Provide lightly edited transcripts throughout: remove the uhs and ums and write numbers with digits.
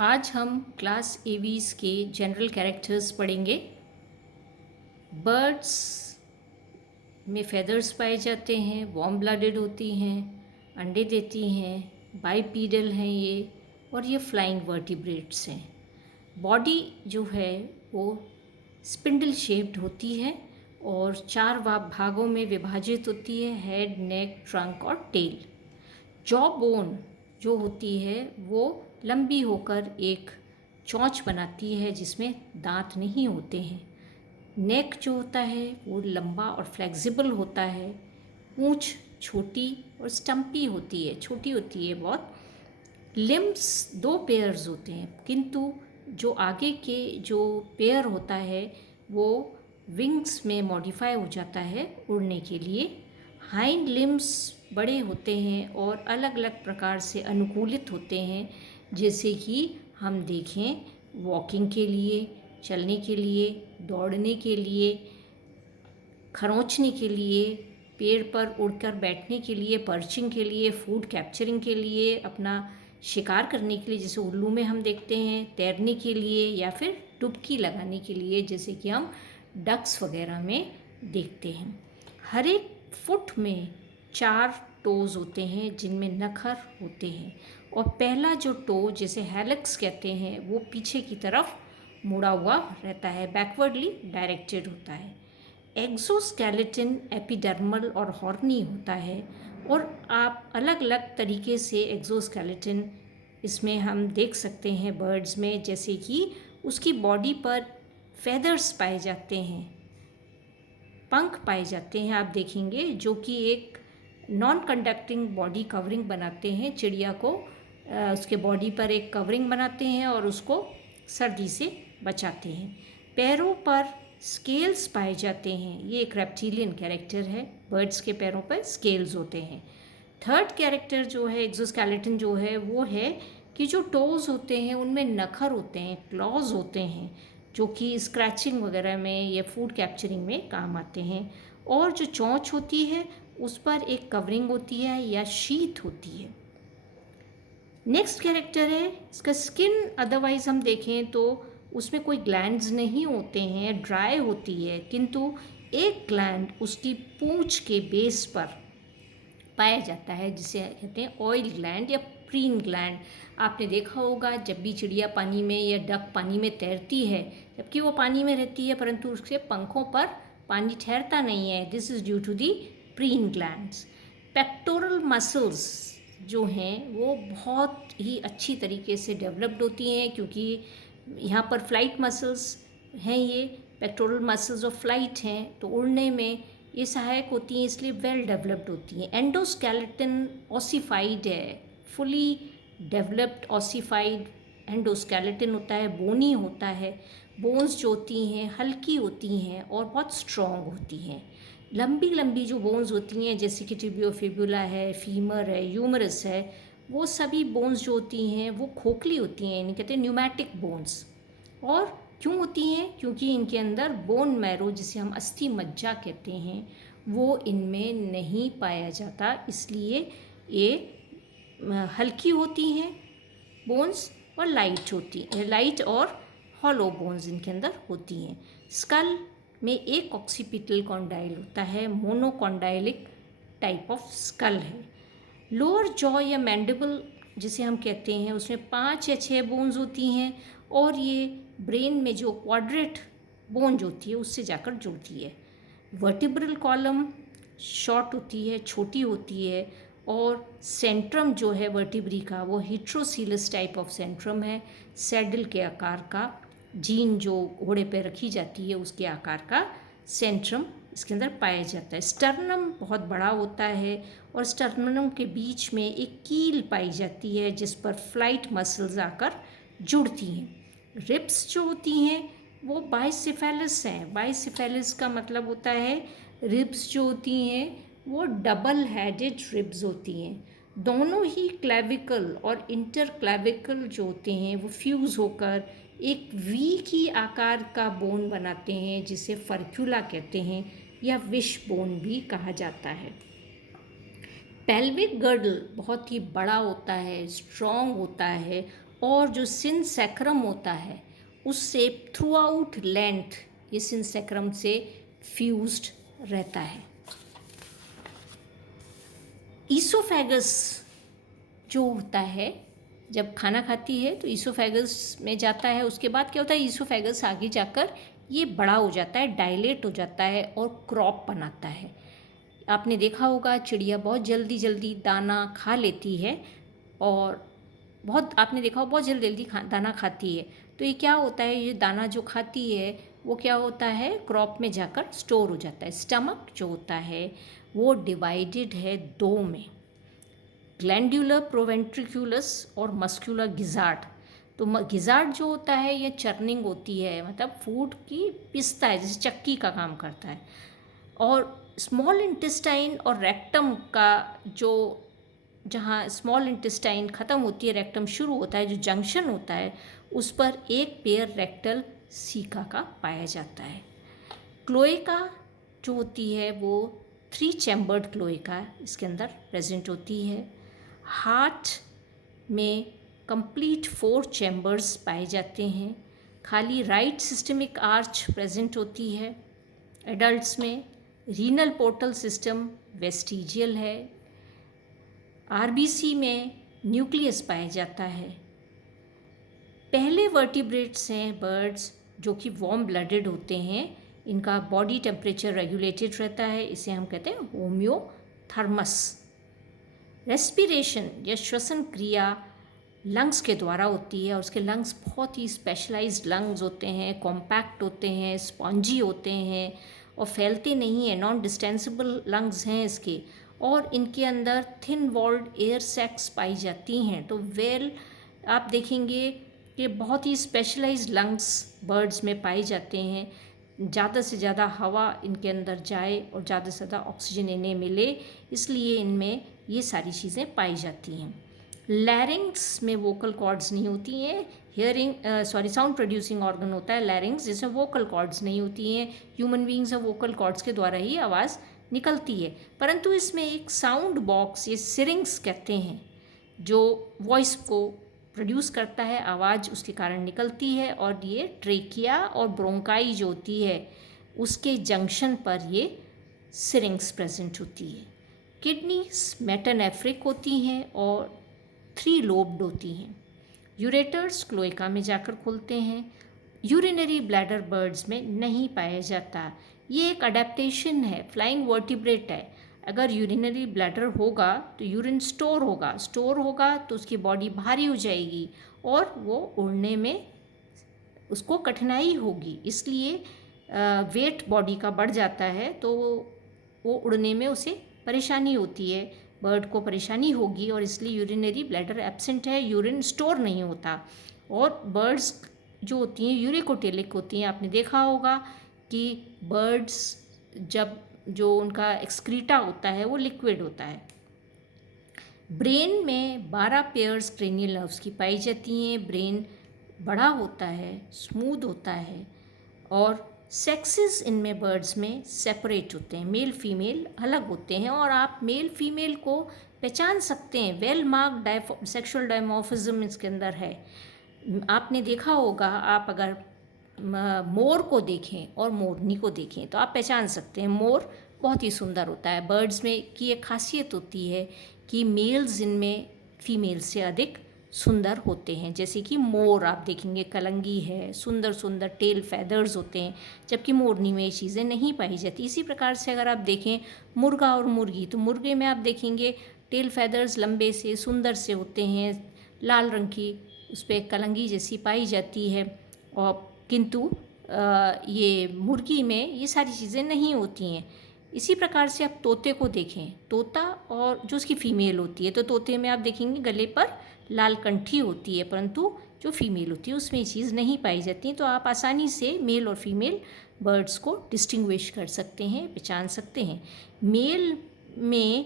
आज हम class Aves के जनरल कैरेक्टर्स पढ़ेंगे। बर्ड्स में फेदर्स पाए जाते हैं, वार्म ब्लडेड होती हैं, अंडे देती हैं, बाइपीडल हैं ये, और ये फ्लाइंग वर्टिब्रेट्स हैं। बॉडी जो है वो स्पिंडल शेप्ड होती है और चार भागों में विभाजित होती है: हेड, नेक, ट्रंक और टेल। जॉ बोन जो होती है वो लंबी होकर एक चोंच बनाती है जिसमें दांत नहीं होते हैं। नेक जो होता है वो लंबा और फ्लेक्सिबल होता है। पूंछ छोटी और स्टम्पी होती है, छोटी होती है बहुत। लिम्स दो पेयर्स होते हैं, किंतु जो आगे के जो पेयर होता है वो विंग्स में मॉडिफाई हो जाता है उड़ने के लिए। हाइंड लिम्स बड़े होते हैं और अलग अलग प्रकार से अनुकूलित होते हैं, जैसे कि हम देखें वॉकिंग के लिए, चलने के लिए, दौड़ने के लिए, खरोंचने के लिए, पेड़ पर उड़कर बैठने के लिए, पर्चिंग के लिए, फूड कैप्चरिंग के लिए, अपना शिकार करने के लिए जैसे उल्लू में हम देखते हैं, तैरने के लिए, या फिर डुबकी लगाने के लिए जैसे कि हम डक्स वगैरह में देखते हैं। हर एक फुट में 4 टोज़ होते हैं जिनमें नखर होते हैं, और पहला जो टो जिसे हेलिक्स कहते हैं वो पीछे की तरफ मुड़ा हुआ रहता है, बैकवर्डली डायरेक्टेड होता है। एक्सोस्केलेटन एपिडर्मल और हॉर्नी होता है, और आप अलग अलग तरीके से एक्सोस्केलेटन इसमें हम देख सकते हैं बर्ड्स में, जैसे कि उसकी बॉडी पर फेदर्स पाए जाते हैं, पंख पाए जाते हैं, आप देखेंगे, जो कि एक नॉन कंडक्टिंग बॉडी कवरिंग बनाते हैं चिड़िया को। उसके बॉडी पर एक कवरिंग बनाते हैं और उसको सर्दी से बचाते हैं। पैरों पर स्केल्स पाए जाते हैं, ये एक रेप्टिलियन कैरेक्टर है, बर्ड्स के पैरों पर स्केल्स होते हैं। थर्ड कैरेक्टर जो है एक्सोस्केलेटन जो है वो है कि जो टोज़ होते हैं उनमें नखर होते हैं, क्लॉज होते हैं, जो कि स्क्रैचिंग वगैरह में या फूड कैप्चरिंग में काम आते हैं। और जो चोंच होती है उस पर एक कवरिंग होती है या शीथ होती है। नेक्स्ट कैरेक्टर है इसका स्किन। अदरवाइज हम देखें तो उसमें कोई ग्लैंड्स नहीं होते हैं, ड्राई होती है, किंतु एक ग्लैंड उसकी पूंछ के बेस पर पाया जाता है जिसे कहते हैं ऑयल ग्लैंड या प्रीन ग्लैंड। आपने देखा होगा जब भी चिड़िया पानी में या डक पानी में तैरती है, जबकि वो पानी में रहती है परंतु उसके पंखों पर पानी ठहरता नहीं है, this is due to the preen glands. Pectoral muscles जो हैं वो बहुत ही अच्छी तरीके से डेवलप्ड होती हैं, क्योंकि यहाँ पर फ्लाइट मसल्स हैं, ये पेक्टोरल मसल्स ऑफ फ्लाइट हैं, तो उड़ने में ये सहायक होती हैं, इसलिए वेल डेवलप्ड होती हैं। एंडोस्केलेटन ऑसिफाइड है, फुली डेवलप्ड ऑसिफाइड एंडोस्केलेटन होता है, बोनी होता है। बोन्स जो होती हैं हल्की होती हैं और बहुत स्ट्रॉन्ग होती हैं। लंबी लंबी जो बोन्स होती हैं जैसे कि टिबियोफिबुला है, फीमर है, ह्यूमरस है, वो सभी बोन्स जो होती हैं वो खोखली होती हैं, इन्हें कहते हैं न्यूमैटिक बोन्स। और क्यों होती हैं? क्योंकि इनके अंदर बोन मैरो जिसे हम अस्थि मज्जा कहते हैं वो इनमें नहीं पाया जाता, इसलिए ये हल्की होती हैं बोन्स और लाइट होती हैं, लाइट और हॉलो बोन्स इनके अंदर होती हैं। स्कल में एक ऑक्सीपिटल कॉन्डाइल होता है, मोनोकॉन्डाइलिक टाइप ऑफ स्कल है। लोअर जॉ या मैंडिबल जिसे हम कहते हैं उसमें 5 या 6 बोन्स होती हैं, और ये ब्रेन में जो क्वाड्रेट बोन जो होती है उससे जाकर जुड़ती है। वर्टिब्रल कॉलम शॉर्ट होती है, छोटी होती है, और सेंट्रम जो है वर्टिब्री का वो हिट्रोसीलस टाइप ऑफ सेंट्रम है, सैडल के आकार का, जीन जो घोड़े पे रखी जाती है उसके आकार का सेंट्रम इसके अंदर पाया जाता है। स्टर्नम बहुत बड़ा होता है, और स्टर्नम के बीच में एक कील पाई जाती है जिस पर फ्लाइट मसल्स आकर जुड़ती हैं। रिब्स जो होती हैं वो बाइसेफेलस हैं। बाइसेफेलस का मतलब होता है रिब्स जो होती हैं वो डबल हेडेड रिब्स होती हैं। दोनों ही क्लेविकल और इंटर क्लेविकल जो होते हैं वो फ्यूज़ होकर एक वी की आकार का बोन बनाते हैं जिसे फर्क्यूला कहते हैं, या विश बोन भी कहा जाता है। पेल्विक गर्डल बहुत ही बड़ा होता है, स्ट्रॉन्ग होता है, और जो सिनसैक्रम होता है उससे थ्रू आउट लेंथ ये सिनसैक्रम से फ्यूज्ड रहता है। ईसोफेगस जो होता है, जब खाना खाती है तो ईसोफेगस में जाता है, उसके बाद क्या होता है, ईसोफेगस आगे जाकर ये बड़ा हो जाता है, डायलेट हो जाता है और क्रॉप बनाता है। आपने देखा होगा चिड़िया बहुत जल्दी जल्दी दाना खा लेती है और आपने देखा हो बहुत जल्दी जल्दी दाना खाती है। तो ये क्या होता है, ये दाना जो खाती है वो क्या होता है, क्रॉप में जाकर स्टोर हो जाता है। स्टमक जो होता है वो डिवाइडेड है दो में, ग्लैंडुलर प्रोवेंट्रिकुलस और मस्कुलर गिजार्ड। तो गिजार्ड जो होता है ये चर्निंग होती है, मतलब फूड की पिसता है, जैसे चक्की का काम करता है। और स्मॉल इंटेस्टाइन और रेक्टम का जो, जहाँ स्मॉल इंटेस्टाइन ख़त्म होती है रेक्टम शुरू होता है, जो जंक्शन होता है उस पर एक पेयर रेक्टल सीका का पाया जाता है। क्लोएका जो होती है वो 3 चैम्बर्ड क्लोएका इसके अंदर प्रेजेंट होती है। हार्ट में कंप्लीट 4 चैम्बर्स पाए जाते हैं। खाली राइट सिस्टमिक आर्च प्रेजेंट होती है। एडल्ट्स में रीनल पोर्टल सिस्टम वेस्टिजियल है। आरबीसी में न्यूक्लियस पाया जाता है। पहले वर्टिब्रेट्स हैं बर्ड्स जो कि वार्म ब्लडेड होते हैं, इनका बॉडी टेम्परेचर रेगुलेटेड रहता है, इसे हम कहते हैं होम्योथर्मस। रेस्पिरेशन या श्वसन क्रिया लंग्स के द्वारा होती है और उसके लंग्स बहुत ही स्पेशलाइज्ड लंग्स होते हैं, कॉम्पैक्ट होते हैं, स्पॉन्जी होते हैं और फैलते नहीं हैं, नॉन डिस्टेंसिबल लंग्स हैं इसके। और इनके अंदर थिन वॉल्ड एयर सैक्स पाई जाती हैं। तो आप देखेंगे कि बहुत ही स्पेशलाइज्ड लंग्स बर्ड्स में पाए जाते हैं। ज़्यादा से ज़्यादा हवा इनके अंदर जाए और ज़्यादा से ज़्यादा ऑक्सीजन इन्हें मिले, इसलिए इनमें ये सारी चीज़ें पाई जाती हैं। लैरिंग्स में वोकल कॉर्ड्स नहीं होती हैं। साउंड प्रोड्यूसिंग ऑर्गन होता है लैरिंग्स, जिसमें वोकल कॉर्ड्स नहीं होती हैं। ह्यूमन बींग्स और वोकल कॉर्ड्स के द्वारा ही आवाज़ निकलती है, परंतु इसमें एक साउंड बॉक्स, ये सिरिंग्स कहते हैं, जो वॉइस को प्रोड्यूस करता है, आवाज़ उसके कारण निकलती है। और ये ट्रेकिया और ब्रोंकाई जो होती है उसके जंक्शन पर ये सिरिंग्स प्रेजेंट होती है। किडनीज मेटानेफ्रिक होती हैं और 3 लोब्ड होती हैं। यूरेटर्स क्लोएका में जाकर खुलते हैं। यूरिनरी ब्लैडर बर्ड्स में नहीं पाया जाता। ये एक अडेप्टेशन है, फ्लाइंग वर्टिब्रेट है। अगर यूरिनरी ब्लैडर होगा तो यूरिन स्टोर होगा तो उसकी बॉडी भारी हो जाएगी और वो उड़ने में उसको कठिनाई होगी, इसलिए वेट बॉडी का बढ़ जाता है तो वो उड़ने में उसे परेशानी होती है, बर्ड को परेशानी होगी और इसलिए यूरिनरी ब्लैडर एब्सेंट है, यूरिन स्टोर नहीं होता। और बर्ड्स जो होती हैं यूरिकोटेलिक होती हैं। आपने देखा होगा कि बर्ड्स जब जो उनका एक्सक्रीटा होता है वो लिक्विड होता है। ब्रेन में 12 पेयर्स क्रेनियल नर्व्स की पाई जाती हैं। ब्रेन बड़ा होता है, स्मूथ होता है और सेक्सेस इनमें बर्ड्स में सेपरेट होते हैं, मेल फीमेल अलग होते हैं और आप मेल फीमेल को पहचान सकते हैं। वेल मार्क्ड सेक्सुअल डायमॉर्फिज्म इसके अंदर है। आपने देखा होगा, आप अगर मोर को देखें और मोरनी को देखें तो आप पहचान सकते हैं, मोर बहुत ही सुंदर होता है। बर्ड्स में की एक खासियत होती है कि मेल्स इनमें फीमेल से अधिक सुंदर होते हैं। जैसे कि मोर आप देखेंगे कलंगी है, सुंदर सुंदर टेल फैदर्स होते हैं, जबकि मोरनी में ये चीज़ें नहीं पाई जाती। इसी प्रकार से अगर आप देखें मुर्गा और मुर्गी, तो मुर्गे में आप देखेंगे टेल फैदर्स लंबे से सुंदर से होते हैं, लाल रंग की उस पर कलंगी जैसी पाई जाती है। और किंतु ये मुर्गी में ये सारी चीज़ें नहीं होती हैं। इसी प्रकार से आप तोते को देखें, तोता और जो उसकी फ़ीमेल होती है, तो तोते में आप देखेंगे गले पर लाल कंठी होती है, परंतु जो फीमेल होती है उसमें ये चीज़ नहीं पाई जाती। तो आप आसानी से मेल और फीमेल बर्ड्स को डिस्टिंग्विश कर सकते हैं, पहचान सकते हैं। मेल में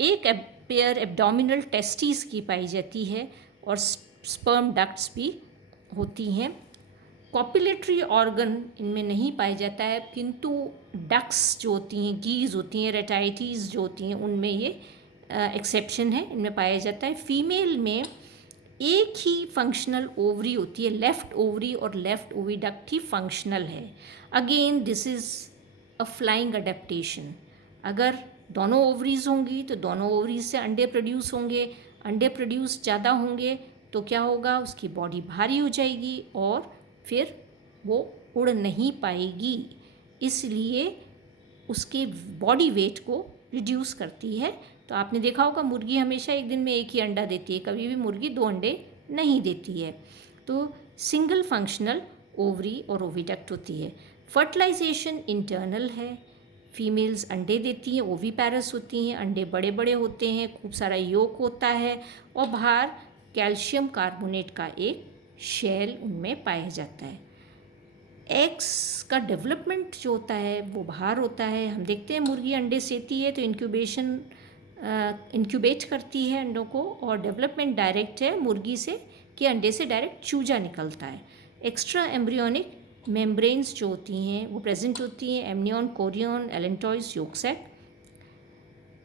एक पेयर एब्डोमिनल टेस्टिस की पाई जाती है और स्पर्म डक्ट्स भी होती हैं। कॉपुलेटरी ऑर्गन इनमें नहीं पाया जाता है, किंतु डक्स जो होती हैं, गीज होती हैं, रेटाइटीज़ जो होती हैं, उनमें ये एक्सेप्शन है, इनमें पाया जाता है। फीमेल में एक ही फंक्शनल ओवरी होती है, लेफ्ट ओवरी और लेफ्ट ओविडक्ट ही फंक्शनल है। Again this is a flying adaptation. अगर दोनों ओवरीज होंगी तो दोनों ओवरीज से अंडे प्रोड्यूस होंगे, अंडे प्रोड्यूस ज़्यादा होंगे तो क्या होगा, उसकी बॉडी भारी हो जाएगी और फिर वो उड़ नहीं पाएगी, इसलिए उसके बॉडी वेट को रिड्यूस करती है। तो आपने देखा होगा मुर्गी हमेशा एक दिन में एक ही अंडा देती है, कभी भी मुर्गी 2 अंडे नहीं देती है। तो सिंगल फंक्शनल ओवरी और ओविडक्ट होती है। फर्टिलाइजेशन इंटरनल है, फीमेल्स अंडे देती हैं, ओवीपैरस होती हैं, अंडे बड़े बड़े होते हैं, खूब सारा योक होता है और बाहर कैल्शियम कार्बोनेट का एक शेल उनमें पाया जाता है। एग्स का डेवलपमेंट जो होता है वो बाहर होता है। हम देखते हैं मुर्गी अंडे सेती है तो इंक्यूबेट करती है अंडों को, और डेवलपमेंट डायरेक्ट है मुर्गी से कि अंडे से डायरेक्ट चूजा निकलता है। एक्स्ट्रा एम्ब्रियोनिक मेम्ब्रेन्स जो होती हैं वो प्रेजेंट होती हैं, amnion, chorion, allantois, yolk sac.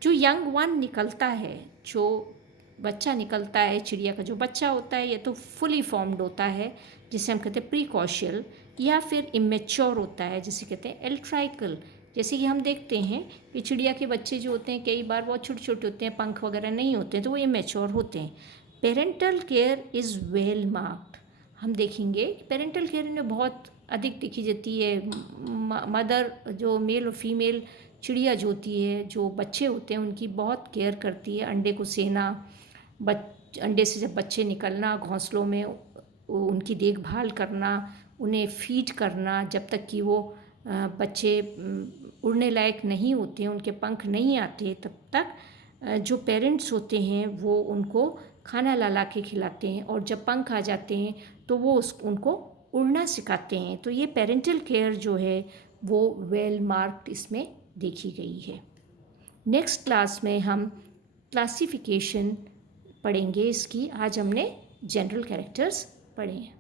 जो यंग वन निकलता है, जो बच्चा निकलता है, चिड़िया का जो बच्चा होता है, ये तो फुली फॉर्म्ड होता है जिसे हम कहते हैं प्रीकॉशियल, या फिर इमेच्योर होता है जिसे कहते हैं एल्ट्राइकल। जैसे कि हम देखते हैं कि चिड़िया के बच्चे जो होते हैं कई बार बहुत छोटे छोटे होते हैं, पंख वगैरह नहीं होते हैं, तो वो इमेच्योर होते हैं। Parental care is well marked. हम देखेंगे पेरेंटल केयर में बहुत अधिक दिखी जाती है। मदर जो मेल और फीमेल चिड़िया जो होती है, जो बच्चे होते हैं उनकी बहुत केयर करती है। अंडे को सेना, अंडे से जब बच्चे निकलना, घोंसलों में उनकी देखभाल करना, उन्हें फीड करना जब तक कि वो बच्चे उड़ने लायक नहीं होते हैं, उनके पंख नहीं आते, तब तक जो पेरेंट्स होते हैं वो उनको खाना ला के खिलाते हैं, और जब पंख आ जाते हैं तो वो उनको उड़ना सिखाते हैं। तो ये पेरेंटल केयर जो है वो वेल मार्क्ड इसमें देखी गई है। नेक्स्ट क्लास में हम क्लासिफिकेशन पढ़ेंगे इसकी। आज हमने जनरल कैरेक्टर्स पढ़े हैं।